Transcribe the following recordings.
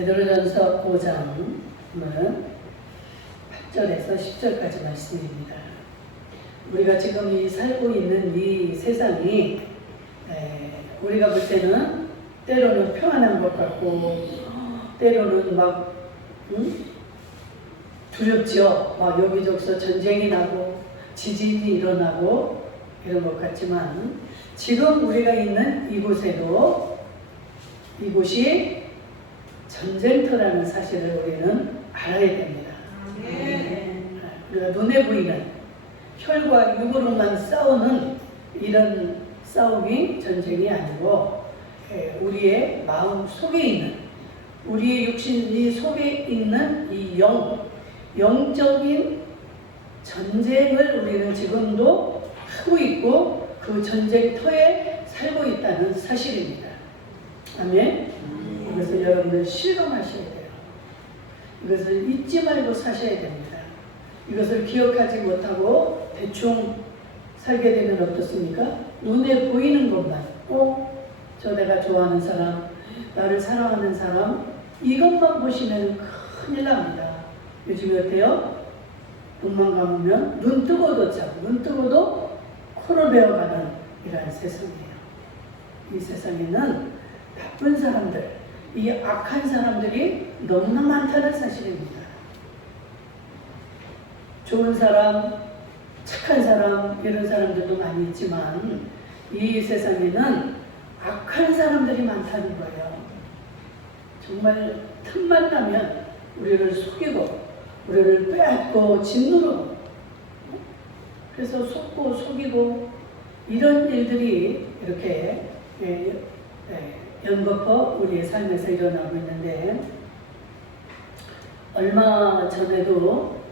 베드로전서 5장은 8절에서 10절까지 말씀입니다. 우리가 지금 살고 있는 이 세상이 우리가 볼 때는 때로는 평안한 것 같고 때로는 막 두렵죠. 막 여기저기서 전쟁이 나고 지진이 일어나고 이런 것 같지만 지금 우리가 있는 이곳에도 이곳이 전쟁터라는 사실을 우리는 알아야 됩니다. 우리가 눈에 보이는 혈과 육으로만 싸우는 이런 싸움이 전쟁이 아니고 우리의 마음 속에 있는 우리의 육신이 속에 있는 이 영적인 전쟁을 우리는 지금도 하고 있고 그 전쟁터에 살고 있다는 사실입니다. 아멘. 이것을 여러분들 실감하셔야 돼요. 이것을 잊지 말고 사셔야 됩니다. 이것을 기억하지 못하고 대충 살게 되면 어떻습니까? 눈에 보이는 것만, 저 내가 좋아하는 사람, 나를 사랑하는 사람, 이것만 보시면 큰일 납니다. 요즘에 어때요? 눈만 감으면 눈 뜨고도 자고 눈 뜨고도 코를 베어가는 이러한 세상이에요. 이 세상에는 나쁜 사람들, 이 악한 사람들이 너무나 많다는 사실입니다. 좋은 사람, 착한 사람 이런 사람들도 많이 있지만 이 세상에는 악한 사람들이 많다는 거예요. 정말 틈만 나면 우리를 속이고 우리를 빼앗고 짓누르고 그래서 속고 속이고 이런 일들이 이렇게 연거푸 우리의 삶에서 일어나고 있는데 얼마 전에도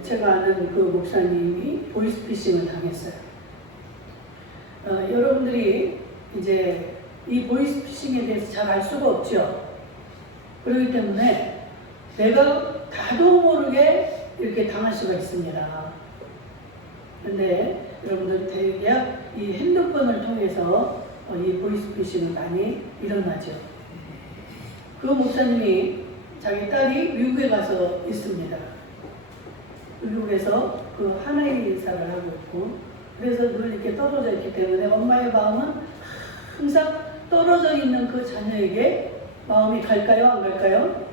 제가 아는 그 목사님이 보이스피싱을 당했어요. 여러분들이 이제 이 보이스피싱에 대해서 잘 알 수가 없죠. 그렇기 때문에 내가 나도 모르게 이렇게 당할 수가 있습니다. 그런데 여러분들 대략 이 핸드폰을 통해서 이 보이스피싱은 많이 일어나죠. 그 목사님이 자기 딸이 미국에 가서 있습니다. 미국에서 그 하나의 인사를 하고 있고 그래서 늘 이렇게 떨어져 있기 때문에 엄마의 마음은 항상 떨어져 있는 그 자녀에게 마음이 갈까요? 안 갈까요?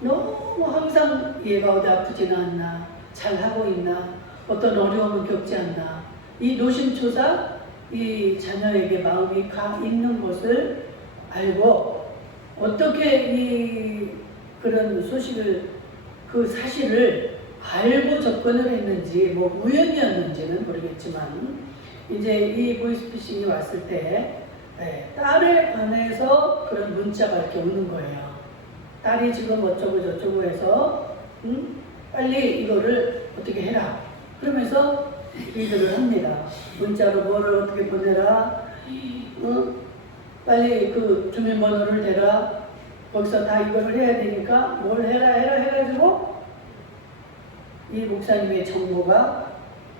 너무 항상 얘가 어디 아프지는 않나, 잘하고 있나, 어떤 어려움을 겪지 않나 이 노심초사 이 자녀에게 마음이 가 있는 것을 알고 어떻게 이 그런 소식을 그 사실을 알고 접근을 했는지 뭐 우연이었는지는 모르겠지만 이제 이 보이스피싱이 왔을 때 딸에 관해서 그런 문자가 이렇게 오는 거예요. 딸이 지금 어쩌고 저쩌고 해서 빨리 이거를 어떻게 해라 그러면서 리드를 합니다. 문자로 뭐를 어떻게 보내라, 빨리 그 주민번호를 대라, 거기서 다 이거를 해야 되니까 뭘 해라 해가지고 이 목사님의 정보가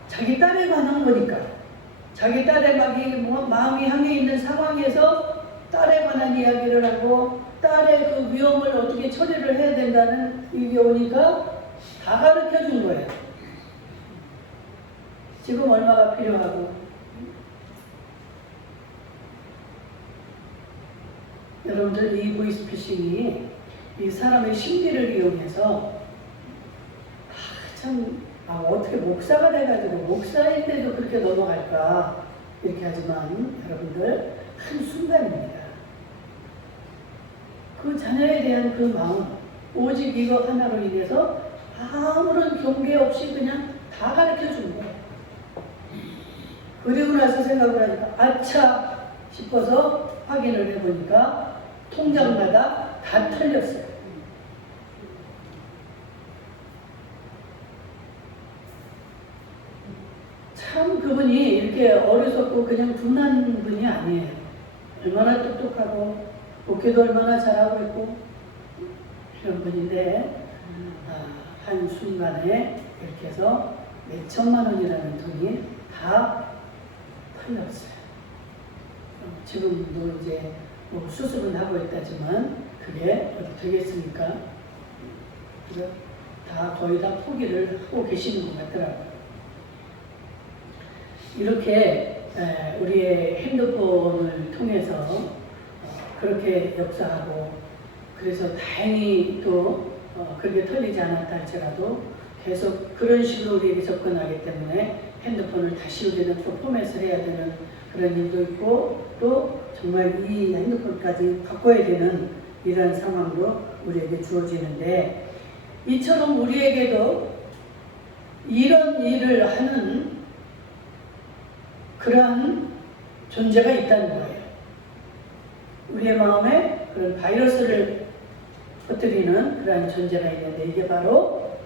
자기 딸에 관한 거니까 자기 딸의 마음이 향해 있는 상황에서 딸에 관한 이야기를 하고 딸의 그 위험을 어떻게 처리를 해야 된다는 이게 오니까 다 가르쳐 준 거예요. 지금 얼마가 필요하고 여러분들 이 보이스피싱이 이 사람의 심리를 이용해서 어떻게 목사가 돼가지고 목사인데도 그렇게 넘어갈까 이렇게 하지만 여러분들 한순간입니다. 그 자녀에 대한 그 마음 오직 이거 하나로 인해서 아무런 경계 없이 그냥 다 가르쳐 준 거예요. 그리고 나서 생각을 하니까 아차 싶어서 확인을 해보니까 통장마다 다 털렸어요. 참 그분이 이렇게 어리석고 그냥 둔한 분이 아니에요. 얼마나 똑똑하고 목회도 얼마나 잘하고 있고 이런 분인데 한순간에 이렇게 해서 몇 천만 원이라는 돈이 다 털렸어요. 지금도 이제 뭐 수습은 하고 있다지만 그게 되겠습니까? 그래서 거의 다 포기를 하고 계시는 것 같더라고요. 이렇게 우리의 핸드폰을 통해서 그렇게 역사하고, 그래서 다행히 또 그렇게 털리지 않았다 할지라도 계속 그런 식으로 우리에게 접근하기 때문에 핸드폰을 다시 우리는 또 포맷을 해야 되는 그런 일도 있고, 또 정말 이 핸드폰까지 바꿔야 되는 이런 상황도 우리에게 주어지는데, 이처럼 우리에게도 이런 일을 하는 그러한 존재가 있다는 거예요. 우리의 마음에 그런 바이러스를 퍼뜨리는 그러한 존재가 있는데, 이게 바로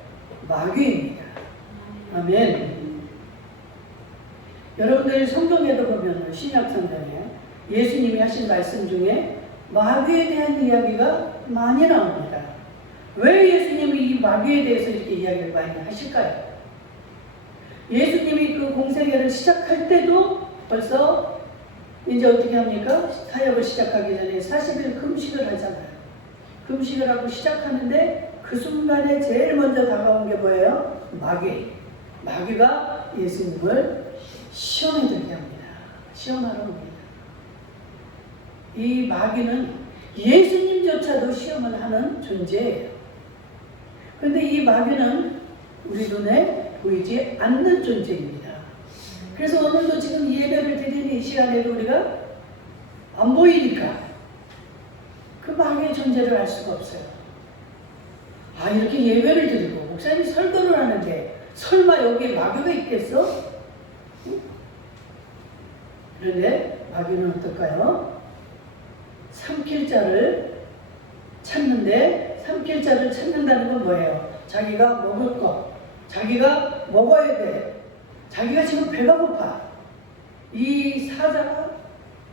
마귀입니다. 아멘. 여러분들 성경에도 보면, 신약 성경에 예수님이 하신 말씀 중에 마귀에 대한 이야기가 많이 나옵니다. 왜 예수님이 이 마귀에 대해서 이렇게 이야기를 많이 하실까요? 예수님이 그 공생애를 시작할 때도 벌써 이제 어떻게 합니까? 사역을 시작하기 전에 40일 금식을 하잖아요. 금식을 하고 시작하는데 그 순간에 제일 먼저 다가온 게 뭐예요? 마귀가 예수님을 시험에 들게 합니다. 시험하러 옵니다. 이 마귀는 예수님조차도 시험을 하는 존재예요. 그런데 이 마귀는 우리 눈에 보이지 않는 존재입니다. 그래서 오늘도 지금 예배를 드리는 이 시간에도 우리가 안 보이니까 그 마귀의 존재를 알 수가 없어요. 이렇게 예배를 드리고 목사님이 설교를 하는데 설마 여기에 마귀가 있겠어? 그런데 마귀는 어떨까요? 삼킬 자를 찾는데, 삼킬 자를 찾는다는 건 뭐예요? 자기가 먹을 것, 자기가 먹어야 돼, 자기가 지금 배가 고파. 이 사자가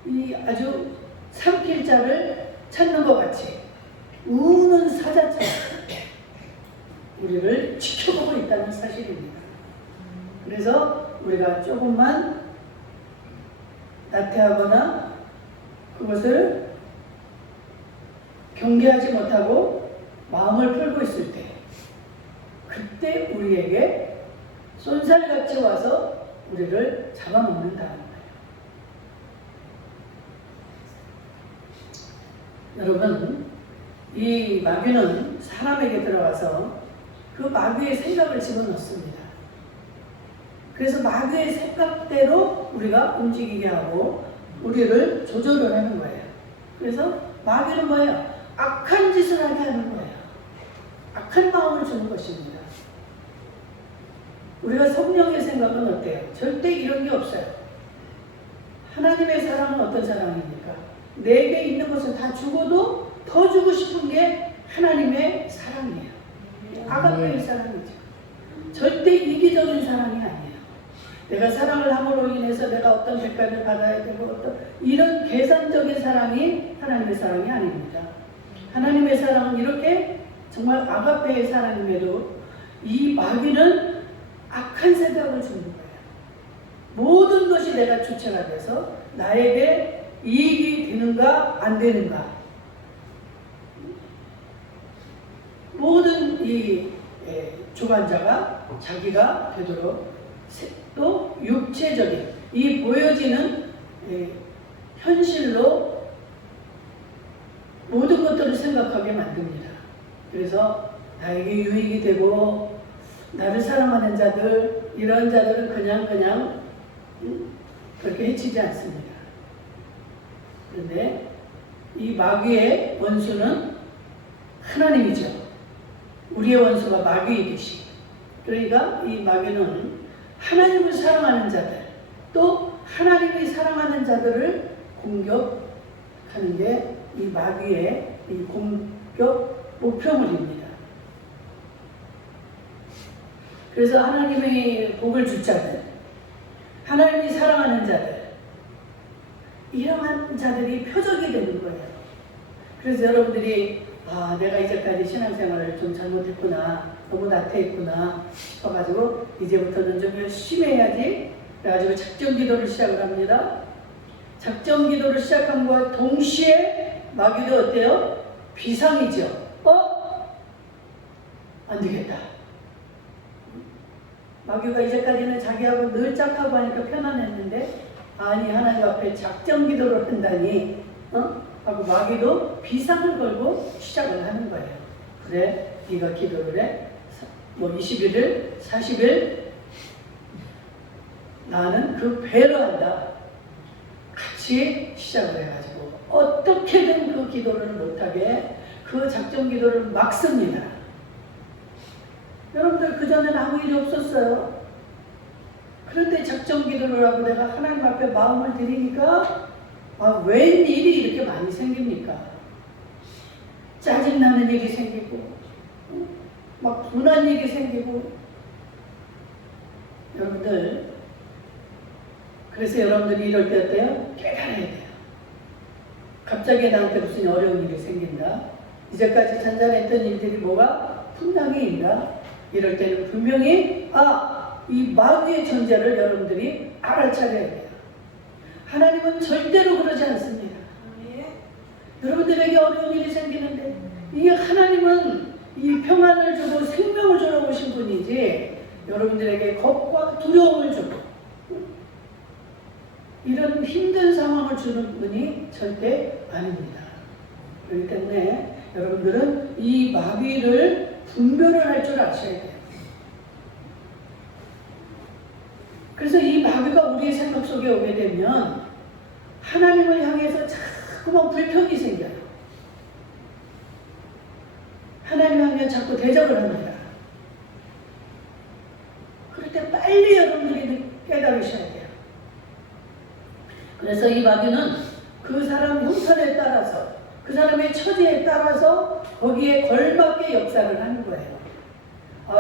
이 아주 삼킬 자를 찾는 것 같이 우는 사자처럼 우리를 지켜보고 있다는 사실입니다. 그래서 우리가 조금만 나태하거나 그것을 경계하지 못하고 마음을 풀고 있을 때, 그때 우리에게 쏜살같이 와서 우리를 잡아먹는다는 거예요. 여러분, 이 마귀는 사람에게 들어가서 그 마귀의 생각을 집어넣습니다. 그래서 마귀의 생각대로 우리가 움직이게 하고 우리를 조절을 하는 거예요. 그래서 마귀는 뭐예요? 악한 짓을 하게 하는 거예요. 악한 마음을 주는 것입니다. 우리가 성령의 생각은 어때요? 절대 이런 게 없어요. 하나님의 사랑은 어떤 사랑입니까? 내게 있는 것을 다 주고도 더 주고 싶은 게 하나님의 사랑이에요. 아가페의 사랑이죠. 절대 이기적인 사랑이 아니에요. 내가 사랑을 함으로 인해서 내가 어떤 대가를 받아야 되고 어떤 이런 계산적인 사랑이 하나님의 사랑이 아닙니다. 하나님의 사랑은 이렇게 정말 아가페의 사랑임에도 이 마귀는 악한 생각을 주는 거예요. 모든 것이 내가 주체가 돼서 나에게 이익이 되는가 안 되는가, 모든 이 주관자가 자기가 되도록, 또 육체적인 이 보여지는 현실로 모든 것들을 생각하게 만듭니다. 그래서 나에게 유익이 되고 나를 사랑하는 자들, 이런 자들은 그냥 그렇게 해치지 않습니다. 그런데 이 마귀의 원수는 하나님이죠. 우리의 원수가 마귀이듯이. 그러니까 이 마귀는 하나님을 사랑하는 자들, 또 하나님이 사랑하는 자들을 공격하는 게 이 마귀의 이 공격 목표물입니다. 그래서 하나님의 복을 줄 자들, 하나님이 사랑하는 자들, 이러한 자들이 표적이 되는 거예요. 그래서 여러분들이 내가 이제까지 신앙생활을 좀 잘못했구나, 너무 나태했구나 싶어가지고 이제부터는 좀 열심히 해야지, 그래가지고 작정기도를 시작을 합니다. 작정기도를 시작한 것과 동시에 마귀도 어때요? 비상이죠. 안 되겠다. 마귀가 이제까지는 자기하고 늘 짝하고 하니까 편안했는데, 아니 하나님 앞에 작정 기도를 한다니 하고 마귀도 비상을 걸고 시작을 하는 거예요. 그래, 네가 기도를 해. 뭐 21일, 40일 나는 그 배로 한다. 같이 시작을 해가지고 어떻게든 그 기도를 못하게 그 작정 기도를 막습니다. 여러분들 그전에는 아무 일이 없었어요. 그런데 작정 기도를 하고 내가 하나님 앞에 마음을 드리니까 웬일이 이렇게 많이 생깁니까? 짜증나는 일이 생기고 막 분한 일이 생기고. 여러분들, 그래서 여러분들이 이럴 때 어때요? 깨달아야 돼요. 갑자기 나한테 무슨 어려운 일이 생긴다. 이제까지 잔잔했던 일들이 뭐가 풍랑이 있다. 이럴 때는 분명히 이 마귀의 존재를 여러분들이 알아차려야 돼요. 하나님은 절대로 그러지 않습니다. 여러분들에게 어려운 일이 생기는데 이게 하나님은 이 평안을 주고 생명을 주러 오신 분이지 여러분들에게 겁과 두려움을 주고 이런 힘든 상황을 주는 분이 절대 아닙니다. 그렇기 때문에 여러분들은 이 마귀를 분별을 할 줄 아셔야 돼요. 그래서 이 마귀가 우리의 생각 속에 오게 되면 하나님을 향해서 자꾸만 불평이 생겨요. 하나님 하면 자꾸 대적을 합니다. 그럴 때 빨리 여러분들이 깨달으셔야 돼요. 그래서 이 마귀는 그 사람 형편에 따라서 그 사람의 처지에 따라서 거기에 걸맞게 역사를 하는 거예요.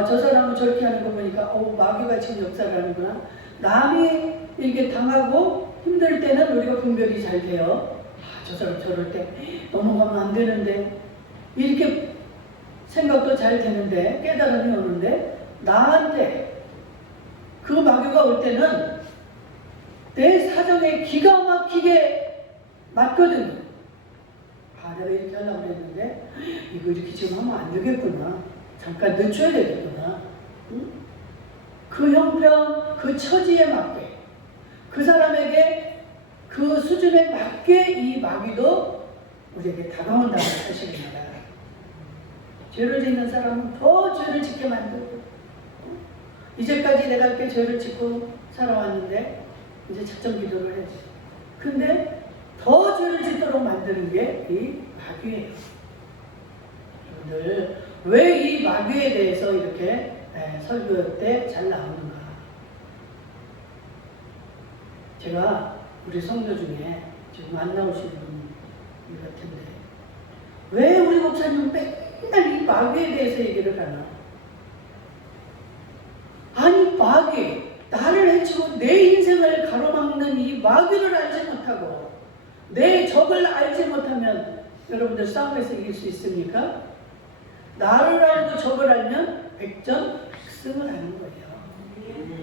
저 사람은 저렇게 하는 거 보니까 마귀가 지금 역사를 하는구나. 남이 이렇게 당하고 힘들 때는 우리가 분별이 잘 돼요. 저 사람 저럴 때 넘어가면 안 되는데 이렇게 생각도 잘 되는데 깨달음이 오는데 나한테 그 마귀가 올 때는 내 사정에 기가 막히게 맞거든요. 내가 이렇게 하려고 했는데 이거 이렇게 지금 하면 안 되겠구나. 잠깐 늦춰야 되겠구나. 응? 그 형편, 그 처지에 맞게 그 사람에게 그 수준에 맞게 이 마귀도 우리에게 다가온다는 사실입니다. 죄를 짓는 사람은 더 죄를 짓게 만들고 이제까지 내가 이렇게 죄를 짓고 살아왔는데 이제 작정 기도를 해야지. 근데 더 죄를 짓도록 만드는 게 이 마귀예요. 여러분들, 왜 이 마귀에 대해서 이렇게 설교 때 잘 나오는가? 제가 우리 성도 중에 지금 안 나오시는 분 같은데 왜 우리 목사님은 맨날 이 마귀에 대해서 얘기를 하나? 아니 마귀, 나를 해치고 내 인생을 가로막는 이 마귀를 알지 못하고 내 적을 알지 못하면 여러분들 싸움에서 이길 수 있습니까? 나를 알고 적을 알면 백전백승을 하는 거예요.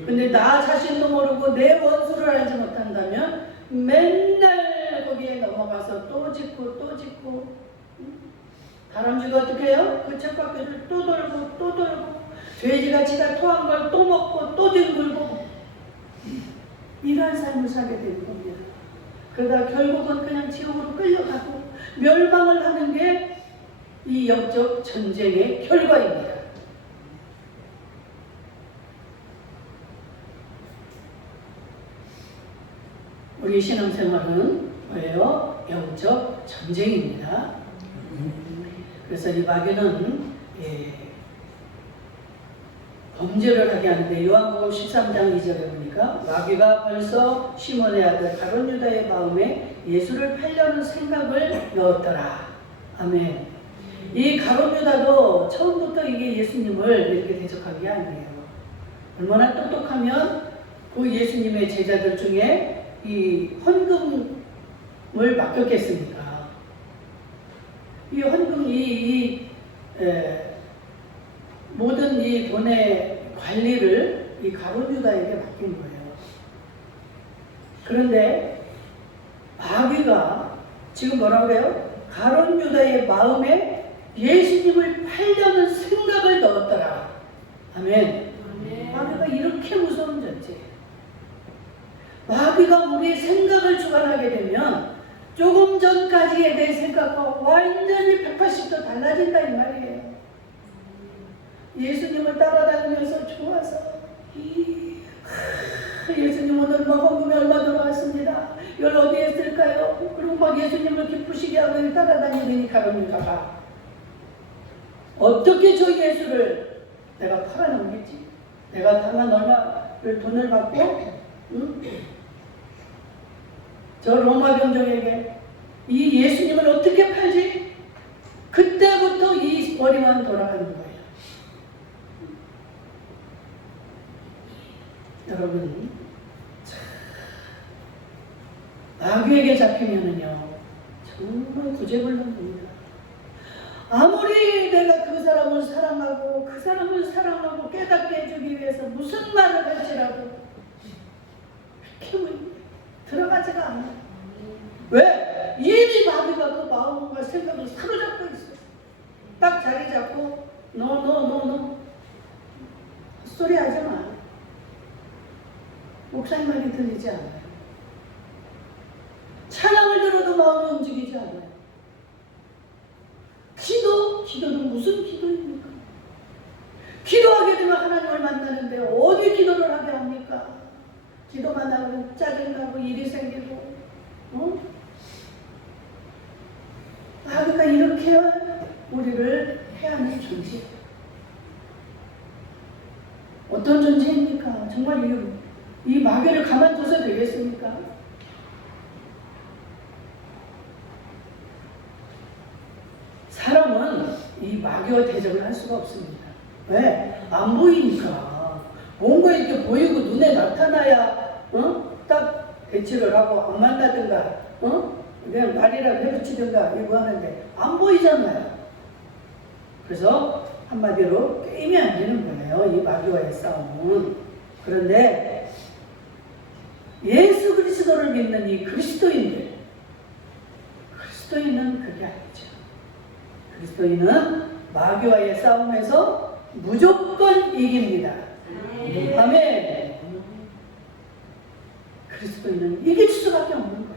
근데 나 자신도 모르고 내 원수를 알지 못한다면 맨날 거기에 넘어가서 또 짓고 또 짓고 다람쥐가 어떻게 해요? 그 쳇바퀴를 또 돌고 또 돌고 돼지같이 다 토한 걸 또 먹고 또 뒹굴고 이러한 삶을 살게 되는 겁니다. 그러다 결국은 그냥 지옥으로 끌려가고 멸망을 하는 게 이 영적 전쟁의 결과입니다. 우리 신앙생활은 뭐예요? 영적 전쟁입니다. 그래서 이 마귀는 범죄를 하게 하는데 요한복음 13장 2절에 보니까 마귀가 벌써 시몬의 아들 가룟 유다의 마음에 예수를 팔려는 생각을 넣었더라. 아멘. 이 가룟 유다도 처음부터 이게 예수님을 이렇게 대적한 게 아니에요. 얼마나 똑똑하면 그 예수님의 제자들 중에 이 헌금을 맡겼겠습니까? 이 헌금, 모든 이 돈의 관리를 이 가룟 유다에게 맡긴 거예요. 그런데 마귀가 지금 뭐라고 그래요? 가룟 유다의 마음에 예수님을 팔려는 생각을 넣었더라. 아멘. 마귀가 이렇게 무서운 존재. 마귀가 우리의 생각을 주관하게 되면 조금 전까지의 내 생각과 완전히 180도 달라진다 이 말이에요. 예수님을 따라다니면서 좋아서 예수님 오늘 헌금이 얼마 들어왔습니다. 이걸 어디에 쓸까요? 그리고 막 예수님을 기쁘시게 하고 따라다니니까 그런가. 어떻게 저 예수를 내가 팔아넘기지? 내가 다만 얼마를 돈을 받고 저 로마 병정에게 이 예수님을 어떻게 팔지? 그때부터 이 머리만 돌아가는 거예요. 여러분, 마귀에게 잡히면은요 정말 구제불능합니다. 아무리 내가 그 사람을 사랑하고 깨닫게 해주기 위해서 무슨 말을 할지라도 이렇게 들어가지가 않아요. 왜? 이미 마귀가 그 마음과 생각을 사로잡고 있어요. 딱 자리 잡고 너 헛소리 하지 마. 목사님 말이 들리지 않아요. 찬양을 들어도 마음이 움직이지 않아요. 기도는 무슨 기도입니까? 기도하게 되면 하나님을 만나는데 어디 기도를 하게 합니까? 기도만 하면 짜증나고 일이 생기고 마귀가 이렇게 우리를 해하는 존재. 어떤 존재입니까? 정말 이 마귀를 가만둬서 되겠습니까? 사람은 이 마귀와 대적을 할 수가 없습니다. 왜? 안 보이니까. 뭔가 이렇게 보이고 눈에 나타나야 딱 대치를 하고 안 만나든가 그냥 말이라도 해붙이든가 이거 하는데 안 보이잖아요. 그래서 한마디로 게임이 안 되는 거예요. 이 마귀와의 싸움은. 그런데 예수 그리스도를 믿는 이 그리스도인은 그게 아니죠. 그리스도인은 마귀와의 싸움에서 무조건 이깁니다. 아멘. 그리스도인은 이길 수밖에 없는 거예요.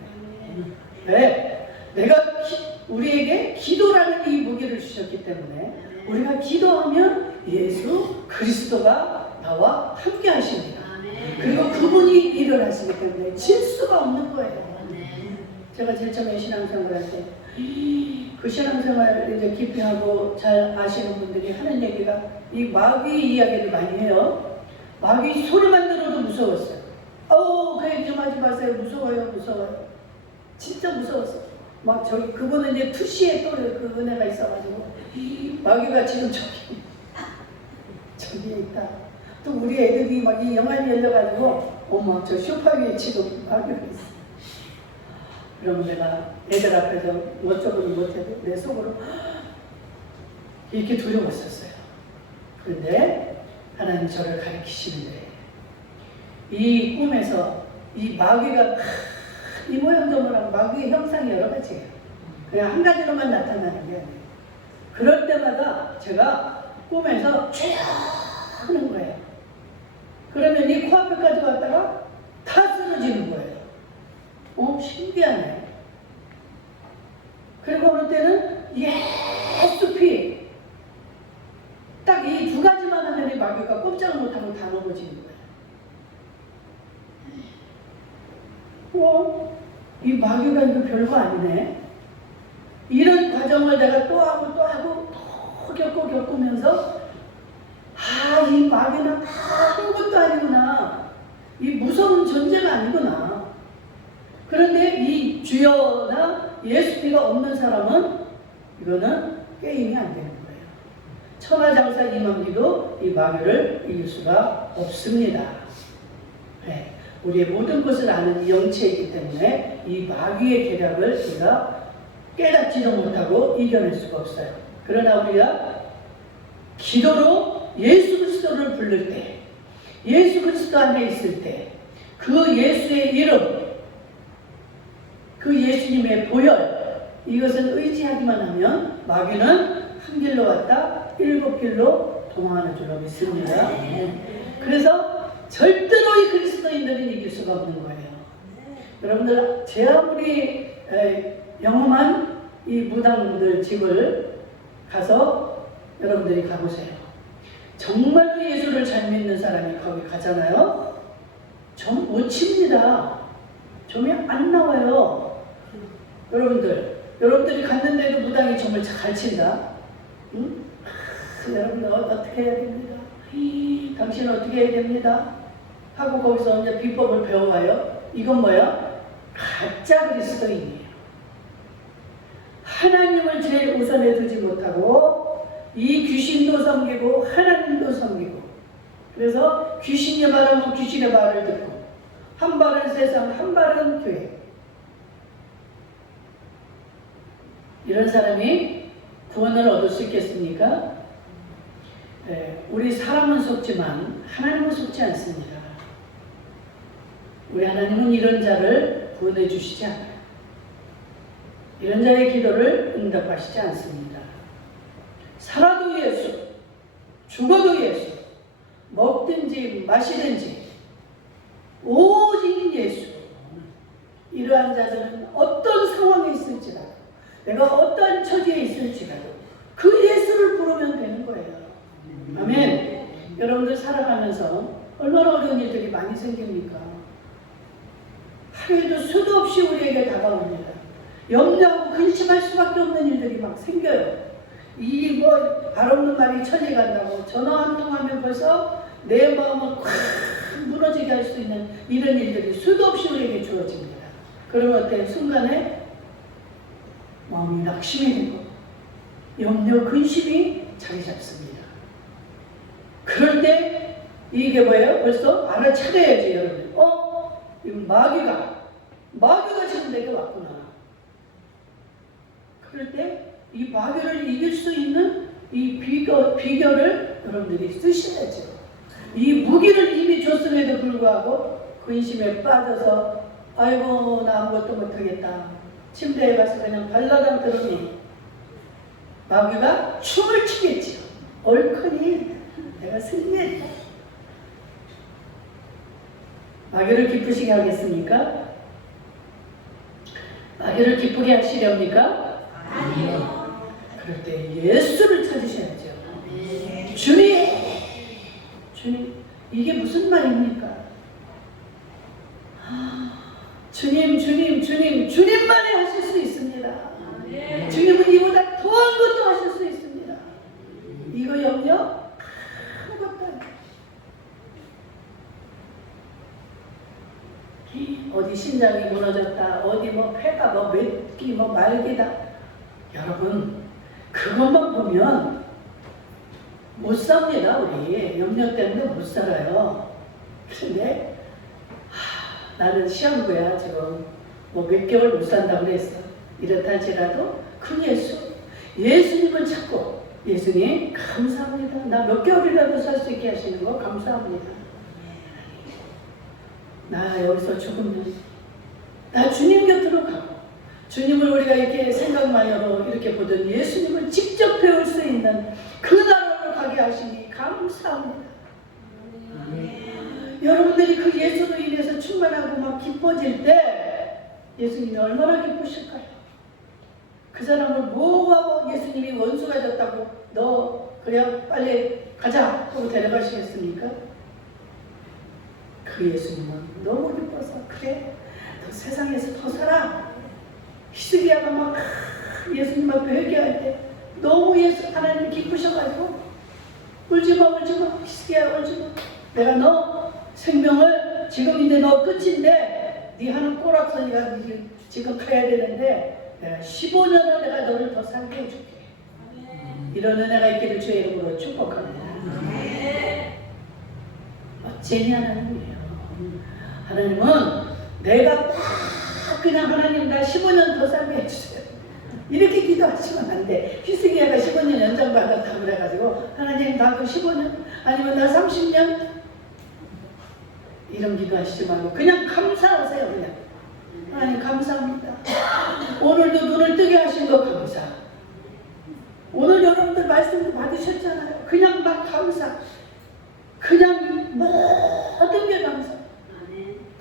왜? 내가 우리에게 기도라는 이 무기를 주셨기 때문에 우리가 기도하면 예수 그리스도가 나와 함께 하십니다. 그리고 그분이 일을 하시기 때문에 질 수가 없는 거예요. 제가 제일 처음에 신앙생활 할 때 그 신앙생활 이제 깊이 하고 잘 아시는 분들이 하는 얘기가 이 마귀 이야기를 많이 해요. 마귀 소리만 들어도 무서웠어요. 그 얘기 좀 하지 마세요. 무서워요. 진짜 무서웠어요. 막 그분은 이제 투시에 또 그 은혜가 있어가지고 마귀가 지금 저기에 있다. 또 우리 애들이 막 이 영안이 열려가지고 저 소파 위에 지금 마귀가 있어. 그러면 내가 애들 앞에서 어쩌고는 못해도 내 속으로 이렇게 두려웠었어요. 그런데 하나님 저를 가르치시는데 이 꿈에서 이 마귀가 이 모양저모랑 마귀의 형상이 여러 가지예요. 그냥 한 가지로만 나타나는 게 아니에요. 그럴 때마다 제가 꿈에서 쥐야 하는 거예요. 그러면 이 코앞에까지 왔다가 다 쓰러지는 거예요. 신기하네. 그리고 어느 때는 예수피 딱 이 두 가지만 하면 이 마귀가 꼼짝을 못하고 다 넘어지는 거예요. 이 마귀가 이거 별거 아니네. 이런 과정을 내가 또 하고 겪으면서 이 마귀는 아무것도 아니구나. 이 무서운 존재가 아니구나. 그런데 이 주여나 예수피가 없는 사람은 이거는 게임이 안 되는 거예요. 천하장사 이만기도 이 마귀를 이길 수가 없습니다. 네. 우리의 모든 것을 아는 영체이기 때문에 이 마귀의 계략을 우리가 깨닫지도 못하고 이겨낼 수가 없어요. 그러나 우리가 기도로 예수 그리스도를 부를 때, 예수 그리스도 안에 있을 때, 그 예수의 이름, 그 예수님의 보혈, 이것을 의지하기만 하면 마귀는 한 길로 갔다 7길로 도망하는 줄로 믿습니다. 그래서 절대로 이 그리스도인들은 이길 수가 없는 거예요. 여러분들 제 아무리 영험한 이 무당들 집을 가서 여러분들이 가보세요. 정말로 예수를 잘 믿는 사람이 거기 가잖아요. 점 못 칩니다. 점이 안 나와요. 여러분들이 갔는데도 무당이 점을 잘 친다. 응? 여러분들 어떻게 해야 됩니다. 당신은 어떻게 해야 됩니다. 하고 거기서 이제 비법을 배워와요. 이건 뭐야? 가짜 그리스도인이에요. 하나님을 제일 우선에 두지 못하고 이 귀신도 섬기고 하나님도 섬기고, 그래서 귀신이 말하면 귀신의 말을 듣고, 한 발은 세상 한 발은 교회. 이런 사람이 구원을 얻을 수 있겠습니까? 네, 우리 사람은 속지만 하나님은 속지 않습니다. 우리 하나님은 이런 자를 구원해 주시지 않아요. 이런 자의 기도를 응답하시지 않습니다. 살아도 예수, 죽어도 예수, 먹든지 마시든지 오직 예수. 이러한 자들은 어떤 상황에 있을지라도, 내가 어떤 처지에 있을지라도 그 예수를 부르면 되는 거예요. 아멘. 여러분들 살아가면서 얼마나 어려운 일들이 많이 생깁니까? 하루에도 수도 없이 우리에게 다가옵니다. 염려하고 근심할 수밖에 없는 일들이 막 생겨요. 이 말 없는 말이 천리 간다고 전화 한 통하면 벌써 내 마음을 콱 무너지게 할 수 있는 이런 일들이 수도 없이 우리에게 주어집니다. 그러면 어때요? 순간에 마음이 낙심이 되고 염려, 근심이 자리 잡습니다. 그럴 때 이게 뭐예요? 벌써 알아차려야지, 여러분. 이 마귀가 지금 내게 왔구나. 그럴 때 이 마귀를 이길 수 있는 이 비결을 여러분들이 쓰셔야죠. 이 무기를 이미 줬음에도 불구하고 근심에 빠져서 아이고 나 아무것도 못하겠다. 침대에 가서 그냥 발라당 들으니 마귀가 춤을 추겠죠. 얼큰이 내가 승리했다. 마귀를 기쁘시게 하겠습니까? 마귀를 기쁘게 하시렵니까? 아니요. 그럴 때 예수를 찾으셔야죠. 주님, 이게 무슨 말입니까? 주님만이 하실 수 있습니다. 주님은 이보다 더한 것도 하실 수 있습니다. 이거 염려? 아무것도 안 돼. 어디 신장이 무너졌다, 어디 폐가 맺기 말기다. 여러분, 그것만 보면 못 삽니다. 우리 염려 때문에 못 살아요. 근데 나는 시험부야 지금 몇 개월 못 산다고 그랬어. 이렇다 할지라도 그 예수님을 찾고, 예수님 감사합니다. 나 몇 개월이라도 살 수 있게 하시는 거 감사합니다. 나 여기서 죽으면 나 주님 곁으로 가고, 주님을 우리가 이렇게 생각만으로 이렇게 보던 예수님을 직접 배울 수 있는 그 나라로 가게 하시니 감사합니다. 여러분들이 그 예수로 인해서 충만하고 막 기뻐질 때 예수님이 얼마나 기쁘실까요? 그 사람을 뭐하고 예수님이 원수가 됐다고 너 그냥 빨리 가자 하고 데려가시겠습니까? 그 예수님은 너무 기뻐서 그래 너 세상에서 더 살아. 히스기야가 막 예수님 앞에 회개할 때 너무 하나님이 기쁘셔가지고 울지마 히스기야 울지마. 내가 너 생명을 지금 이제 너 끝인데 네 하는 꼬락서니가 지금 가야 되는데 내가 15년을 내가 너를 더 살게 해줄게. 이런 은혜가 있기를 주의 이름으로 축복합니다. 멋쟁이 하나님이에요. 하나님은 내가 그냥 하나님 나 15년 더 살게 해주세요. 이렇게 기도하시면 안 돼. 히스기야가 15년 연장받았다고 그래가지고 하나님 나도 15년 아니면 나 30년 이런 기도하시지 말고 그냥 감사하세요. 그냥 하나님 감사합니다. 오늘도 눈을 뜨게 하신 거 감사. 오늘 여러분들 말씀도 받으셨잖아요. 그냥 막 감사. 그냥 모든 게 감사.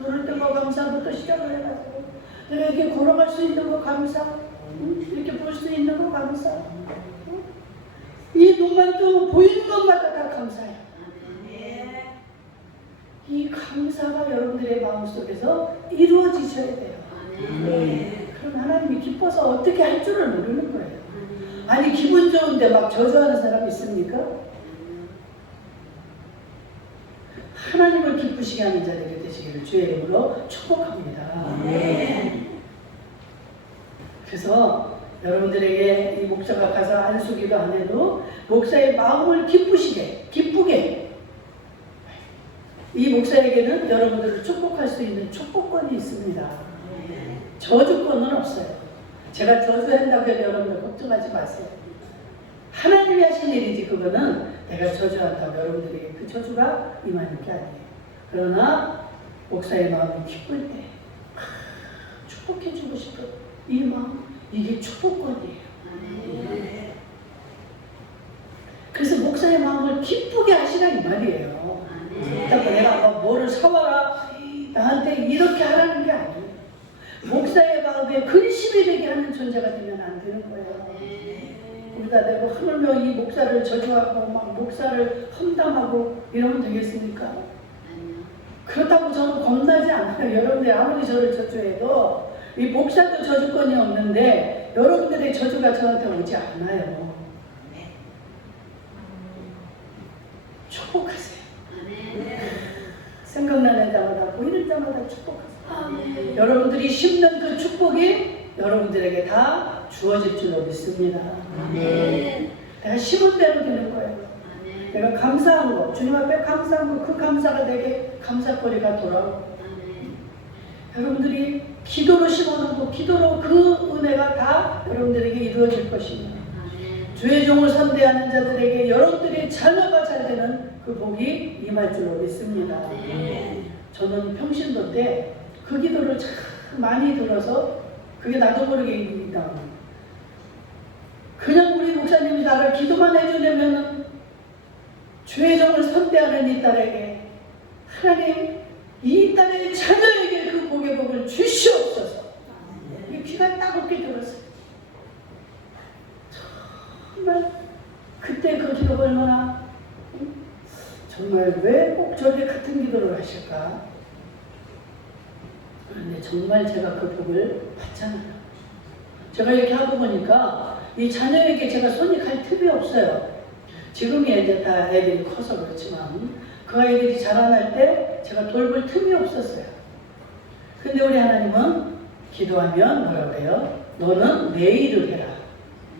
눈을 뜨고 감사부터 시작을 해가지고 내가 이렇게 걸어갈 수 있는 거 감사. 이렇게 볼 수 있는 거 감사. 이 눈만 뜨고 보이는 것마다 다 감사해요. 이 감사가 여러분들의 마음속에서 이루어지셔야 돼요. 그럼 하나님이 기뻐서 어떻게 할 줄을 모르는 거예요. 아니 기분 좋은데 막 저주하는 사람 있습니까? 하나님을 기쁘시게 하는 자들이 되시기를 주의 이름으로 축복합니다. 그래서 여러분들에게 이 목사가 가서 안수기도 안 해도 목사의 마음을 기쁘게 이 목사에게는 여러분들을 축복할 수 있는 축복권이 있습니다. 저주권은 없어요. 제가 저주한다고 해도 여러분들 걱정하지 마세요. 하나님이 하신 일이지 그거는 내가 저주한다고 여러분들에게 그 저주가 임하는 게 아니에요. 그러나 목사의 마음이 기쁠 때 축복해주고 싶은 이 마음, 이게 축복권이에요. 그래서 목사의 마음을 기쁘게 하시라 이 말이에요. 그러니까 내가 뭐를 사와라 나한테 이렇게 하라는 게 아니에요. 목사의 마음에 근심이 되게 하는 존재가 되면 안 되는 거예요. 우리가 내가 하물며 이 목사를 저주하고 막 목사를 험담하고 이러면 되겠습니까? 그렇다고 저는 겁나지 않아요. 여러분들이 아무리 저를 저주해도 이 목사도 저주권이 없는데 여러분들의 저주가 저한테 오지 않아요. 축복하세요. 생각나는 자마다 보이는 자마다 축복하세요. 여러분들이 심는 그 축복이 여러분들에게 다 주어질 줄로 믿습니다. 내가 심은 대로 되는 거예요. 내가 감사한 거, 주님 앞에 감사한 거, 그 감사가 내게 감사거리가 돌아오고 여러분들이 기도로 심어놓은 거, 기도로 그 은혜가 다 여러분들에게 이루어질 것입니다. 주의 종을 선대하는 자들에게 여러분들의 자녀가 잘 되는 그 복이 임할 줄로 믿습니다. 저는 평신도 때 그 기도를 참 많이 들어서 그게 나도 모르게 입니다. 그냥 우리 목사님이 나를 기도만 해주려면 주의 종을 선대하는 이 딸에게 하나님 이 딸의 자녀에게 그 복의 복을 주시옵소서. 이 귀가 따갑게 들었어요. 정말 그때 그 기도가 얼마나 정말 왜 꼭 저렇게 같은 기도를 하실까? 그런데 정말 제가 그 복을 받잖아요. 제가 이렇게 하고 보니까 이 자녀에게 제가 손이 갈 틈이 없어요. 지금이야 이제 다 애들이 커서 그렇지만 그 아이들이 자라날 때 제가 돌볼 틈이 없었어요. 근데 우리 하나님은 기도하면 뭐라고 해요? 너는 내 일을 해라.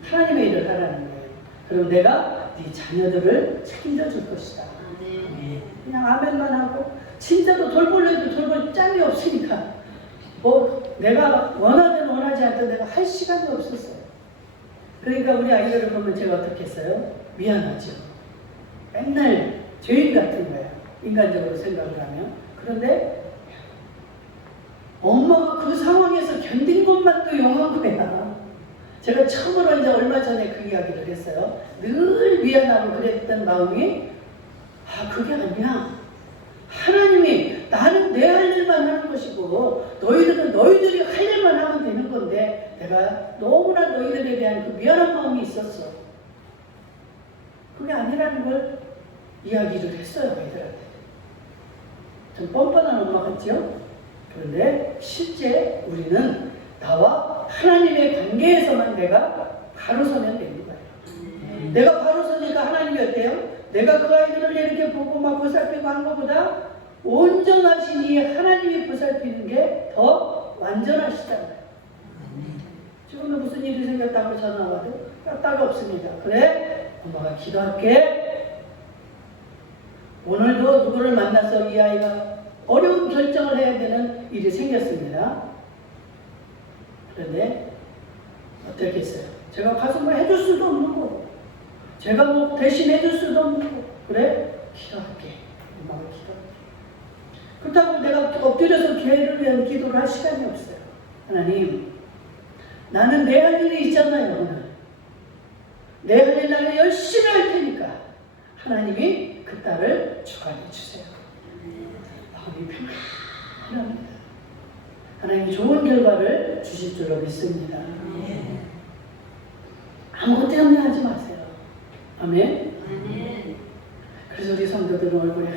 하나님의 일을 하라는 거예요. 그럼 내가 네 자녀들을 책임져 줄 것이다. 그냥 아멘만 하고 진짜로 돌볼래도 돌볼 짬이 없으니까 뭐 내가 원하든 원하지 않든 내가 할 시간이 없었어요. 그러니까 우리 아이들을 보면 제가 어떻게 했어요? 미안하죠. 맨날 죄인 같은 거예요. 인간적으로 생각을 하면. 그런데 엄마가 그 상황에서 견딘 것만 또 용한 거야. 제가 처음으로 이제 얼마 전에 그 이야기를 했어요. 늘 미안하고 그랬던 마음이 그게 아니야. 하나님이 나는 내 할 일만 하는 것이고 너희들은 너희들이 할 일만 하면 되는 건데 내가 너무나 너희들에 대한 그 미안한 마음이 있었어. 그게 아니라는 걸 이야기를 했어요. 아이들한테. 좀 뻔뻔한 엄마 같죠? 그런데 실제 우리는 나와 하나님의 관계에서만 내가 바로 서면 되는 거예요. 내가 바로 서니까 하나님이 어때요? 내가 그 아이들을 이렇게 보고 막 보살피고 한 것보다 온전하신 이 하나님이 보살피는 게 더 완전하시잖아요. 지금도 무슨 일이 생겼다고 전화 와도 따가 없습니다. 그래? 엄마가 기도할게. 오늘도 누구를 만나서 이 아이가 어려운 결정을 해야 되는 일이 생겼습니다. 그런데 어떻게 했어요? 제가 가서 뭐 해줄 수도 없는 거고 제가 뭐 대신 해줄 수도 없는 거고 그래? 기도할게. 엄마가 기도할게. 그렇다고 내가 엎드려서 걔를 위한 기도를 할 시간이 없어요. 하나님, 나는 내 할 일이 있잖아요. 오늘. 내 할 일 나는 열심히 할 테니까 하나님이 그 딸을 축하해 주세요. 마음이 평안합니다. 하나님이 좋은 결과를 주실 줄로 믿습니다. 아무것도 염려하지 마세요. 아멘. 그래서 우리 성도들은 얼굴에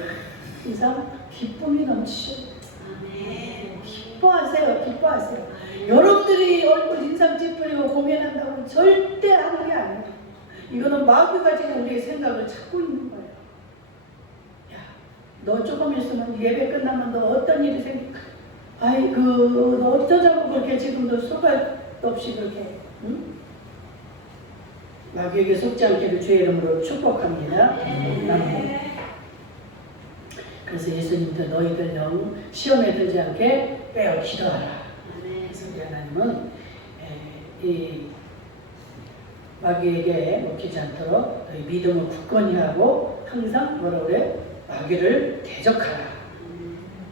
항상 기쁨이 넘치죠. 기뻐하세요. 기뻐하세요. 여러분들이 얼굴 인상 찌푸리고 고민한다고 절대 하는 게 아니에요. 이거는 마귀가 지금 우리의 생각을 찾고 있는 거예요. 야, 너 조금 있으면 예배 끝나면 너 어떤 일이 생길까? 너 어쩌자고 그렇게 지금도 속알 없이 그렇게, 응? 마귀에게 속지 않기를 주의 이름으로 축복합니다. 그래서 예수님도 너희들 영 시험에 들지 않게 빼어 기도하라. 그래서 우리 하나님은 이 마귀에게 먹히지 않도록 너희 믿음을 굳건히 하고 항상 뭐라 그래? 마귀를 대적하라.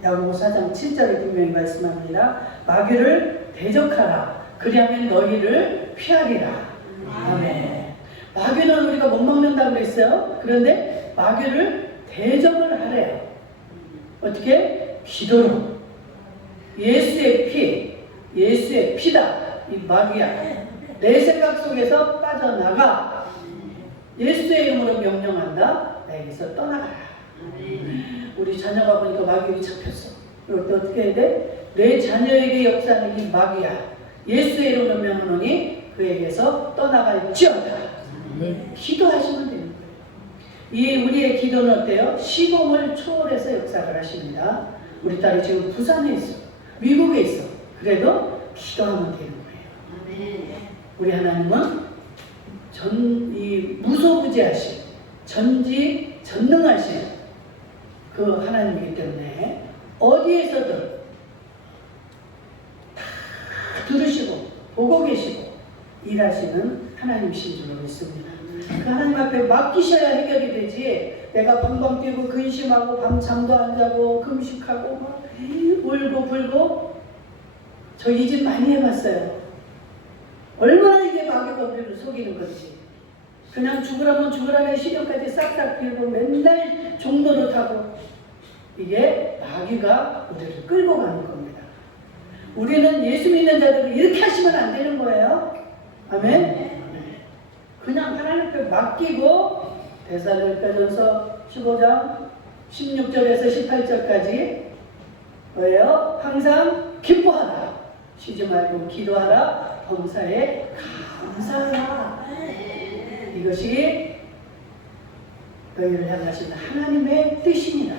야고보 4장 7절에 분명히 말씀합니다. 마귀를 대적하라. 그리하면 너희를 피하리라. 아멘. 마귀는 우리가 못 먹는다고 그랬어요. 그런데 마귀를 대적을 하래요. 어떻게? 기도로. 예수의 피다. 이 마귀야. 내 생각 속에서 빠져나가. 예수의 이름으로 명령한다. 내게서 떠나가라. 우리 자녀가 보니까 마귀에 잡혔어. 그럴 때 어떻게 해야 돼? 내 자녀에게 역사하는 이 마귀야. 예수의 이름으로 명하노니 그에게서 떠나갈지어다. 기도하시면 되는 거예요. 이 우리의 기도는 어때요? 시공을 초월해서 역사를 하십니다. 우리 딸이 지금 부산에 있어. 미국에 있어. 그래도 기도하면 되는 거예요. 우리 하나님은 이 무소부지하신 전지전능하신 그 하나님이기 때문에 어디에서든 다 들으시고 보고 계시고 일하시는 하나님이신 줄로 믿습니다. 그 하나님 앞에 맡기셔야 해결이 되지. 내가 방방 뛰고 근심하고 밤 잠도 안 자고 금식하고 막 울고 불고. 저 이 집 많이 해봤어요. 얼마나 이게 마귀가 우리를 속이는 건지. 그냥 죽으라면 죽으라는 시련까지 싹싹 빌고 맨날 종로를 타고. 이게 마귀가 우리를 끌고 가는 겁니다. 우리는 예수 믿는 자들을 이렇게 하시면 안 되는 거예요. 아멘. 그냥 하나님께 맡기고 데살로니가전서 15장 16절에서 18절까지 뭐예요? 항상 기뻐하라. 쉬지 말고 기도하라. 범사에 감사하라. 이것이 너희를 향하시는 하나님의 뜻입니다.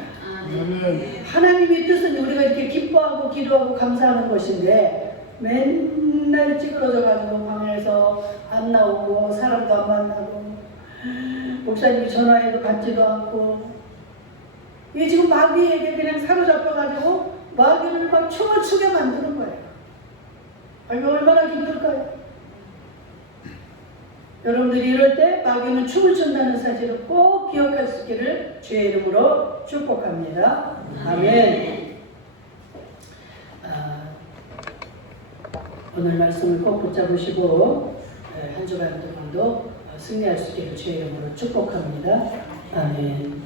하나님의 뜻은 우리가 이렇게 기뻐하고 기도하고 감사하는 것인데 맨날 찌그러져가지고 방에서 안 나오고 사람도 안 만나고 목사님이 전화해도 받지도 않고 이게 지금 마귀에게 그냥 사로잡혀가지고 마귀를 막 춤을 추게 만드는 거예요. 이거 얼마나 힘들까요? 여러분들이 이럴 때 마귀는 춤을 춘다는 사실을 꼭 기억할 수 있기를 주의 이름으로 축복합니다. 아멘. 오늘 말씀을 꼭 붙잡으시고 한 주간 동안도 승리할 수 있기를 주의 이름으로 축복합니다. 아멘.